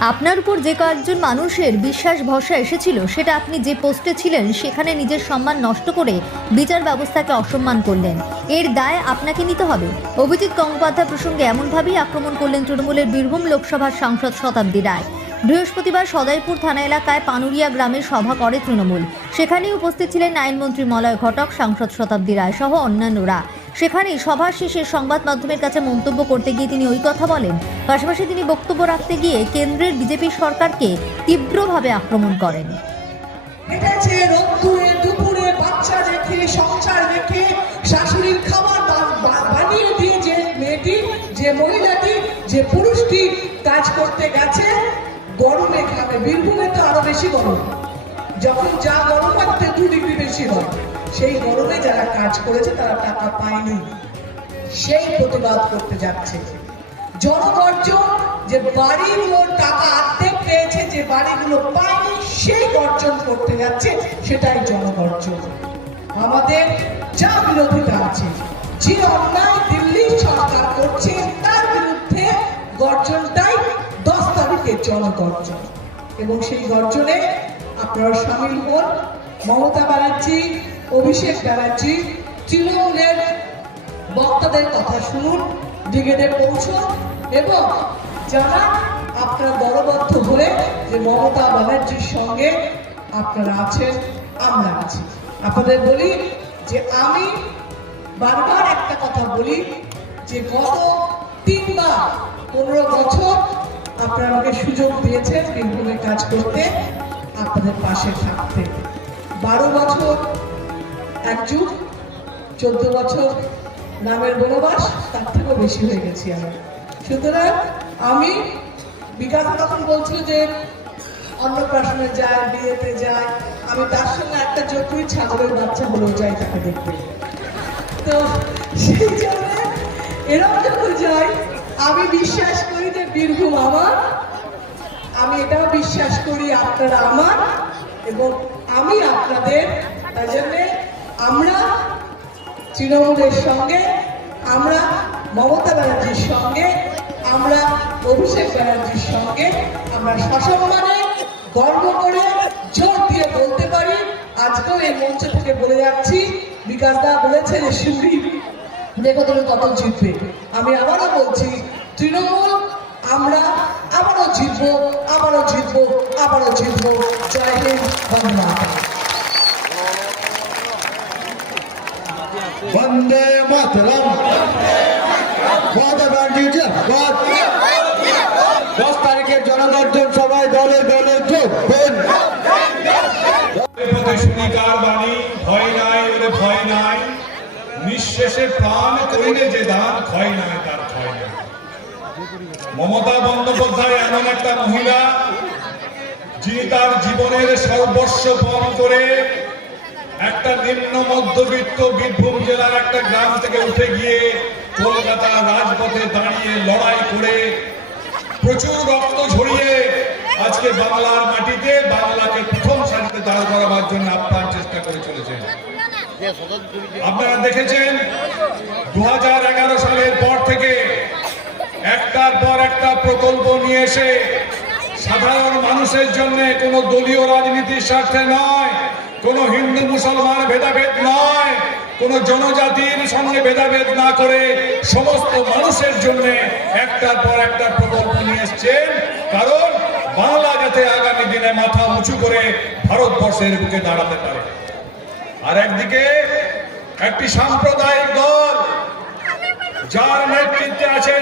আপনার উপর যে কয়েকজন মানুষের বিশ্বাস ভরসা এসেছিল, সেটা আপনি যে পোস্টে ছিলেন, সেখানে নিজের সম্মান নষ্ট করে বিচার ব্যবস্থাকে অসম্মান করলেন। এর দায় আপনাকে নিতে হবে। অভিজিৎ গঙ্গোপাধ্যায় প্রসঙ্গে এমনভাবেই আক্রমণ করলেন তৃণমূলের বীরভূম লোকসভার সাংসদ শতাব্দী রায়। বৃহস্পতিবার সদাইপুর থানা এলাকায় পানুরিয়া গ্রামে সভা করে তৃণমূল। সেখানেই উপস্থিত ছিলেন আইনমন্ত্রী মলয় ঘটক, সাংসদ শতাব্দী রায় সহ অন্যান্যরা। সেখানেই সভা শেষে সংবাদ মাধ্যমের কাছে মন্তব্য করতে গিয়ে তিনি ওই কথা বলেন। পাশাপাশি তিনি বক্তব্য রাখতে গিয়ে কেন্দ্রের বিজেপি সরকারকে তীব্রভাবে আক্রমণ করেন। দুপুরে বাচ্চা সংসার রেখে শাশুড়ির খাবার বানিয়ে যে মেয়েটি, যে মহিলাটি, যে পুরুষটি কাজ করতে গেছে, গরমে খাবে। বীরভূমে তো আরও বেশি গরম। যখন যা গরম হয় তাতে ডিগ্রি বেশি হয়। সেই গরমে যারা কাজ করেছে, তারা টাকা পায়নি। সেই প্রতিবাদ করতে যাচ্ছে। জনগর্জন, যে বাড়িগুলোর টাকা অর্ধেক পেয়েছে, যে বাড়িগুলো পায়নি, সেই গর্জন করতে যাচ্ছে, সেটাই জনগর্জন। আমাদের যা বিরোধিতা আছে, যে অন্যায় দিল্লি সরকার করছে, তার বিরুদ্ধে গর্জনটাই দশ তারিখের জনগর্জন। এবং সেই গর্জনে আপনারা সামিল হন। মমতা ব্যানার্জি, অভিষেক ব্যানার্জি, তৃণমূলের বক্তাদের কথা শুনুন, ব্রিগেডে পৌঁছুন এবং যারা আপনারা দলবদ্ধ হলে যে মমতা ব্যানার্জির সঙ্গে আপনারা আছেন, আমরা আছি। আপনাদের বলি যে আমি বারবার একটা কথা বলি যে গত তিনবার পনেরো বছর আপনারা আমাকে সুযোগ দিয়েছেন বীরভূমে কাজ করতে। আপনাদের পাশে থাকতে। বারো বছর, এক যুগ, চোদ্দ বছর নামের বনবাস, তার থেকেও বেশি হয়ে গেছি আমি। সুতরাং আমি বিকাশ তখন বলছিল যে অন্নপ্রাশনে যায়, বিয়েতে যায়, আমি তার সঙ্গে একটা চোখই ছাগলের বাচ্চা হলেও যাই তাকে দেখতে। তো সেই জন্য এরকম যখন যাই, আমি বিশ্বাস করি যে বীরভূম আমার। আমি এটাও বিশ্বাস করি আপনারা আমার এবং আমি আপনাদের। তাই জন্যে আমরা তৃণমূলের সঙ্গে, আমরা মমতা ব্যানার্জির সঙ্গে, আমরা অভিষেক ব্যানার্জির সঙ্গে আমরা সসম্মানে গর্ব করে জোর দিয়ে বলতে পারি। আজকেও এই মঞ্চ থেকে বলে যাচ্ছি, বিকাশ দা বলেছে যে শিউরি দেখো কত জিতবে। আমি আবারও বলছি, তৃণমূল, আমরা আবারও জিতবো। আবারও জিতব আবারও জিতব। জয় হিন্দ বন্দে মাতরম। দশ তারিখের জনগর্জন সভায় দলে দলে নিঃশেষে প্রাণ করিলে যে দান ক্ষয় নাই। মমতা বন্দ্যোপাধ্যায় এমন একটা মহিলা যিনি তার জীবনের সর্বস্ব পণ করে একটা নিম্ন মধ্যবিত্ত বীরভূম জেলার একটা গ্রাম থেকে উঠে গিয়ে কলকাতা রাজপথে দাঁড়িয়ে লড়াই করে প্রচুর রক্ত ঝরিয়ে আজকে বাংলার মাটিতে, বাংলাকে প্রথম সারিতে দাঁড় করাবার জন্য আপ্রাণ চেষ্টা করে চলেছেন। আপনারা দেখেছেন দু হাজার এগারো সালের পর থেকে একটার পর একটা প্রকল্প নিয়ে এসে সাধারণ মানুষের জন্য কোনো দলীয় রাজনীতির স্বার্থে নয়, কোনো হিন্দু মুসলমান ভেদাভেদ নয়, কোন জনজাতির সঙ্গে ভেদাভেদ না করে সমস্ত মানুষের জন্য একটার পর একটা প্রকল্প নিয়ে এসছেন। কারণ বাংলা যাতে আগামী দিনে মাথা উঁচু করে ভারতবর্ষের বুকে দাঁড়াতে পারে। আর একদিকে একটি সাম্প্রদায়িক দল, যার নেতৃত্বে আছেন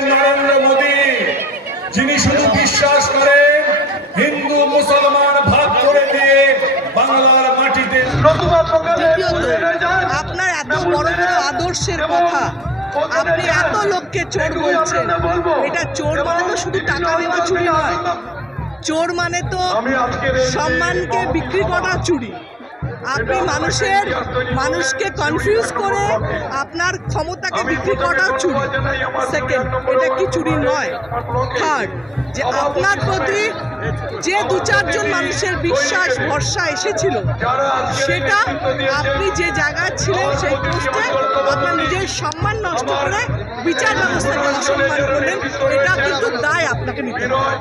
আদর্শের কথা। আপনি এত লোককে চোর বলছেন। এটা চোর মানে তো শুধু টাকা নেওয়া চুরি নয়। চোর মানে তো সম্মানকে বিক্রি করা চুরি। আপনি মানুষের মানুষকে কনফিউজ করে আপনার ক্ষমতাকে বিক্রি করাও চুরি। সেকেন্ড এটা কি চুরি নয়? থার্ড যে আপনার প্রতি যে দু চারজন মানুষের বিশ্বাস, ভরসা এসেছিল, সেটা আপনি যে জায়গায় ছিলেন সেই পোস্টে আপনার নিজের সম্মান নষ্ট করে বিচার ব্যবস্থাকে অসম্মান করলেন এটা কিন্তু দায় আপনাকে নিতে